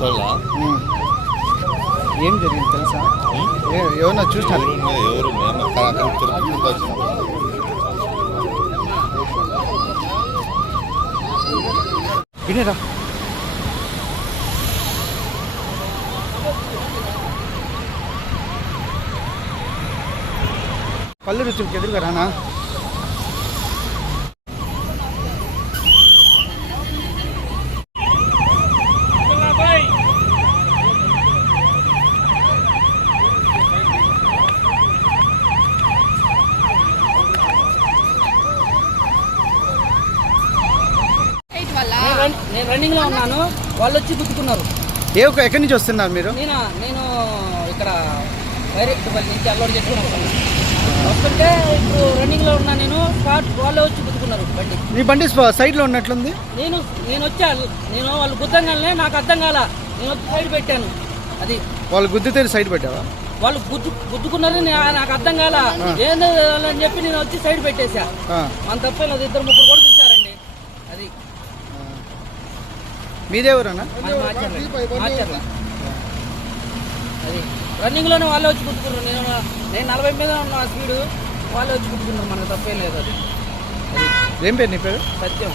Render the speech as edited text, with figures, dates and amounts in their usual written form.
Police వాళ్ళ ఏం జరిగింది తెలుసా? ఏమన్నా చూసినారు? ఎవరు మేము తిరుపతికి వచ్చినాం. వినేరా పల్లె రుచులకి ఎదురుగా రానా? నేను రన్నింగ్ లో ఉన్నాను, వాళ్ళు వచ్చి గుద్దుకున్నారు. ఎక్కడి నుంచి వస్తున్నారు మీరు? నేను ఇక్కడ డైరెక్ట్ నుంచి అప్లోడ్ చేసుకున్నాను. వస్తుంటే ఇప్పుడు రన్నింగ్ లో ఉన్నా నేను, స్పాట్ వాళ్ళే వచ్చి గుద్దుకున్నారు బండి. నీ బండి సైడ్ లో ఉన్నట్లుంది. నేను వచ్చా, వాళ్ళు గుద్దంగానే నాకు అర్థం కాల, నేను వచ్చి సైడ్ పెట్టాను. అది వాళ్ళు గుద్దితే సైడ్ పెట్టావా? వాళ్ళు గుద్దుకున్నారు, నాకు అర్థం కాల ఏందో అని చెప్పి నేను వచ్చి సైడ్ పెట్టేశా. మన తప్పే లేదు, 2-3 కూడా చూసారండి. అది మీదేవరన్నా? మార్చర్ల. అది రన్నింగ్ లోనే వాళ్ళే వచ్చి కుట్టుకున్నారు. నేను 40 మీద ఉన్న స్పీడు, వాళ్ళే వచ్చి కుట్టుకున్నారు. మనకు తప్పేం లేదు. అది ఏం పేరు నీ పేరు? సత్యం.